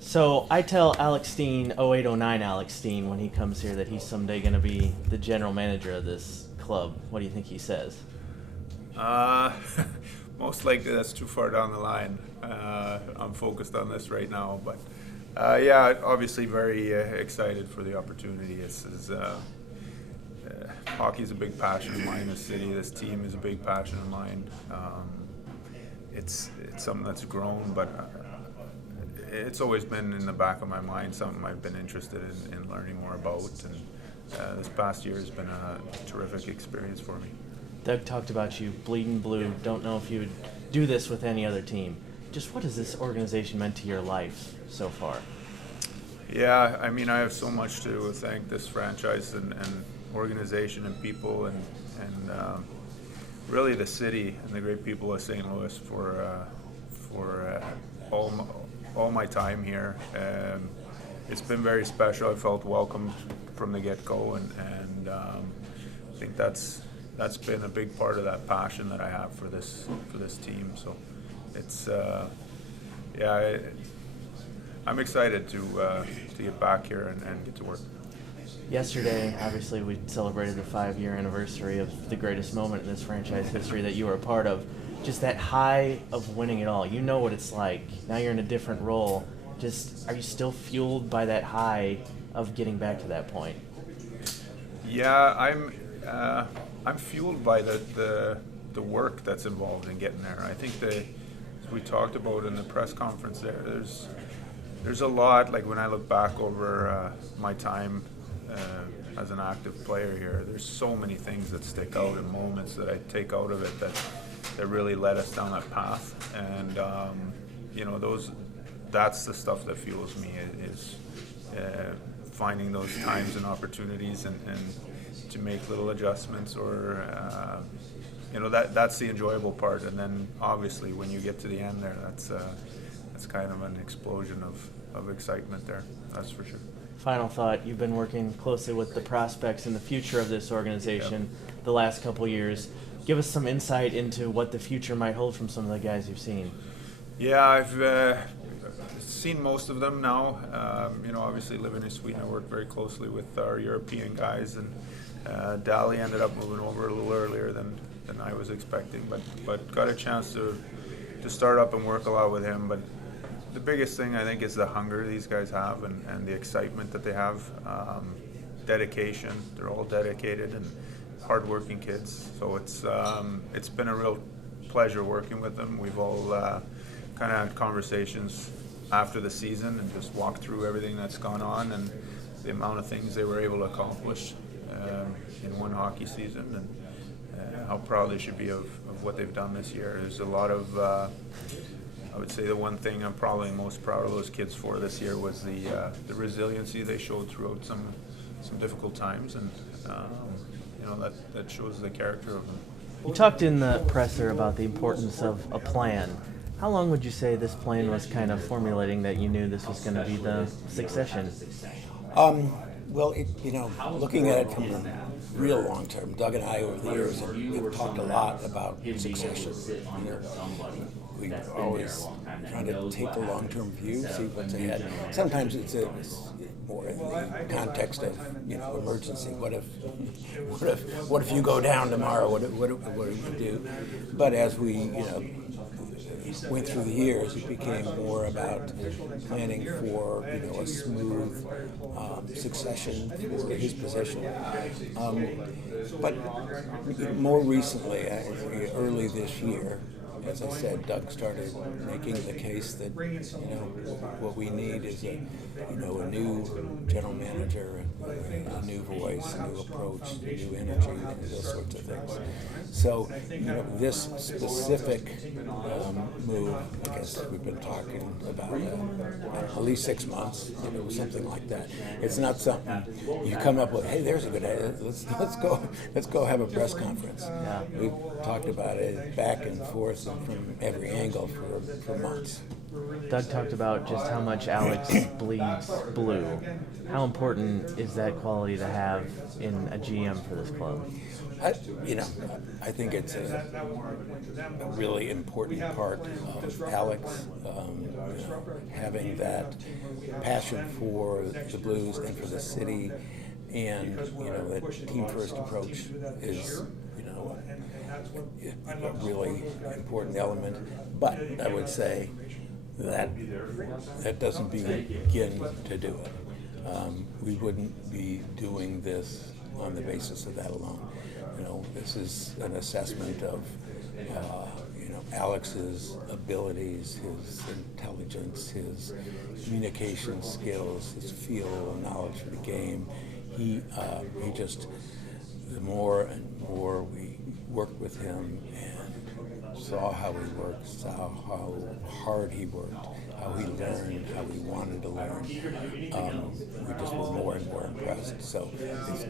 So I tell Alex Steen, 0809 Alex Steen, when he comes here that he's someday going to be the general manager of this club. What do you think he says? Uh, Most likely that's too far down the line. I'm focused on this right now, but yeah, obviously very excited for the opportunity. Hockey's a big passion of mine in the city. This team is a big passion of mine. It's something that's grown, but it's always been in the back of my mind, something I've been interested in learning more about, and this past year has been a terrific experience for me. Doug talked about you bleeding blue. Don't know if you would do this with any other team. Just what has this organization meant to your life so far? Yeah, I mean, I have so much to thank this franchise and organization and people and really the city and the great people of St. Louis for all my time here. It's been very special. I felt welcomed from the get-go, and I think that's been a big part of that passion that I have for this team. So it's I'm excited to get back here and get to work. Yesterday, obviously, we celebrated the 5-year anniversary of the greatest moment in this franchise history that you were a part of. Just that high of winning it all. You know what it's like. Now you're in a different role. Just, are you still fueled by that high of getting back to that point? Yeah, I'm fueled by the work that's involved in getting there. I think as we talked about in the press conference there's a lot, like when I look back over my time as an active player here, there's so many things that stick out and moments that I take out of it that really led us down that path. And that's the stuff that fuels me, is finding those times and opportunities and to make little adjustments, or that's the enjoyable part. And then obviously when you get to the end there, that's kind of an explosion of excitement there, that's for sure. Final thought, you've been working closely with the prospects and the future of this organization the last couple years. Give us some insight into what the future might hold from some of the guys you've seen. Yeah, I've seen most of them now. Obviously living in Sweden, I work very closely with our European guys, and Dally ended up moving over a little earlier than I was expecting, but got a chance to start up and work a lot with him. But the biggest thing, I think, is the hunger these guys have and the excitement that they have, dedication. They're all dedicated and hardworking kids. So it's been a real pleasure working with them. We've all kind of had conversations after the season and just walked through everything that's gone on and the amount of things they were able to accomplish in one hockey season, and how proud they should be of what they've done this year. There's a lot of I would say the one thing I'm probably most proud of those kids for this year was the resiliency they showed throughout some difficult times, and that shows the character of them. You talked in the presser about the importance of a plan. How long would you say this plan was kind of formulating that you knew this was going to be the succession? Well, looking at it from the real long term, Doug and I over the years have talked a lot about succession. We always try to take the long term view, see what's ahead. Sometimes it's more in the context of emergency. What if you go down tomorrow? What do you do? But as we went through the years, it became more about planning for a smooth succession for his position. But more recently, early this year, as I said, Doug started making the case that what we need is a new general manager, a new voice, a new approach, a new energy, and those sorts of things. So this specific move, I guess we've been talking about at least 6 months, something like that. It's not something you come up with. Hey, there's a good idea. Let's go have a press conference. Yeah. We've talked about it back and forth and from every angle for months. Doug talked about just how much Alex bleeds blue. How important is that quality to have in a GM for this club? I think it's a really important part of Alex, having that passion for the Blues and for the city, and that team-first approach is a really important element. But I would say that doesn't begin to do it. We wouldn't be doing this on the basis of that alone. This is an assessment of Alex's abilities, his intelligence, his communication skills, his feel and knowledge of the game. He just, the more and more we worked with him and saw how he worked, saw how hard he worked, how he learned, how he wanted to learn, we just were more and more impressed. So it's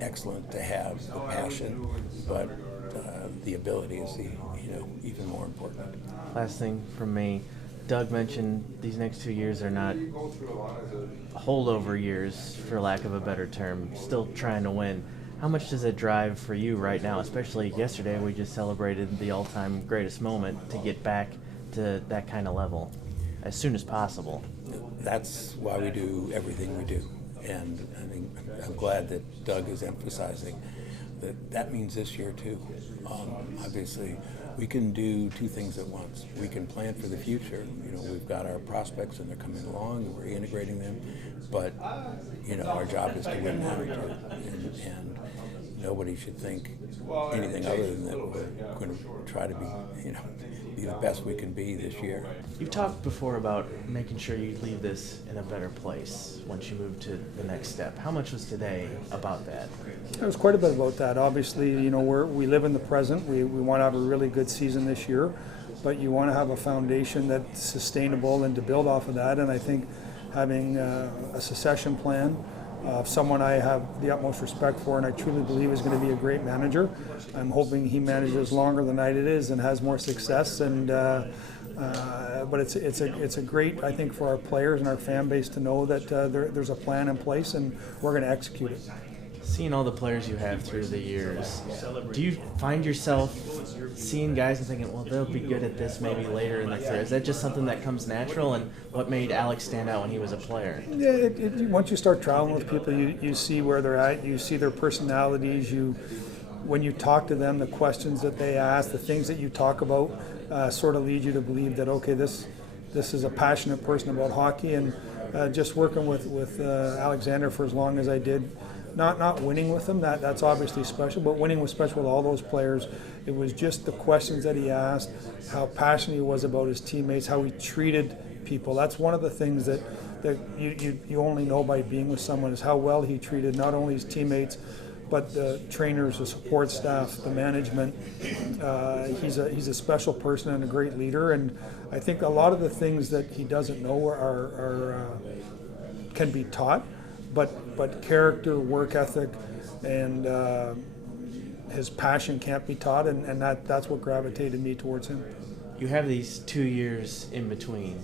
excellent to have the passion, but the ability is even more important. Last thing from me, Doug mentioned these next 2 years are not holdover years, for lack of a better term, still trying to win. How much does it drive for you right now, especially yesterday we just celebrated the all-time greatest moment, to get back to that kind of level as soon as possible? That's why we do everything we do. And I'm glad that Doug is emphasizing that means this year too. Obviously, we can do two things at once. We can plan for the future. We've got our prospects and they're coming along and we're integrating them. But, our job is to win now too. And nobody should think anything other than that we're going to try to be the best we can be this year. You've talked before about making sure you leave this in a better place once you move to the next step. How much was today about that? It was quite a bit about that. Obviously, we live in the present. We want to have a really good season this year, but you want to have a foundation that's sustainable and to build off of that. And I think having a succession plan, someone I have the utmost respect for and I truly believe is going to be a great manager. I'm hoping he manages longer than I did and has more success. But it's a great, I think, for our players and our fan base to know that there's a plan in place and we're going to execute it. Seeing all the players you have through the years, do you find yourself seeing guys and thinking, well, they'll be good at this maybe later in their career? Is that just something that comes natural, and what made Alex stand out when he was a player? Yeah, once you start traveling with people, you see where they're at, you see their personalities, when you talk to them, the questions that they ask, the things that you talk about sort of lead you to believe that, okay, this is a passionate person about hockey. And just working with Alexander for as long as I did, not winning with him, that's obviously special, but winning was special with all those players. It was just the questions that he asked, how passionate he was about his teammates, how he treated people. That's one of the things that you only know by being with someone, is how well he treated not only his teammates, but the trainers, the support staff, the management. He's a special person and a great leader, and I think a lot of the things that he doesn't know can be taught. But character, work ethic, and his passion can't be taught, and that's what gravitated me towards him. You have these 2 years in between.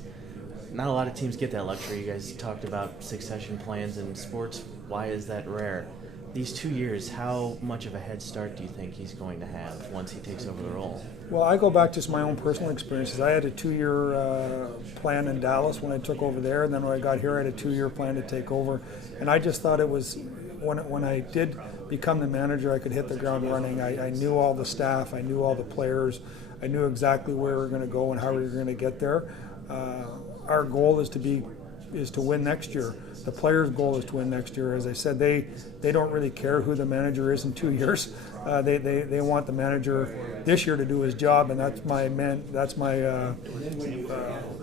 Not a lot of teams get that luxury. You guys talked about succession plans in sports. Why is that rare? These 2 years, how much of a head start do you think he's going to have once he takes over the role? Well, I go back to my own personal experiences. I had a 2-year plan in Dallas when I took over there, and then when I got here, I had a 2-year plan to take over. And I just thought it was, when I did become the manager, I could hit the ground running. I knew all the staff, I knew all the players, I knew exactly where we were going to go and how we were going to get there. Our goal is to win next year. The players' goal is to win next year. As I said, they don't really care who the manager is in 2 years. They want the manager this year to do his job, and that's my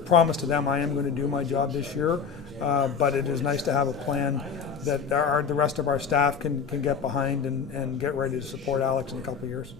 promise to them. I am going to do my job this year, but it is nice to have a plan that the rest of our staff can get behind and get ready to support Alex in a couple of years.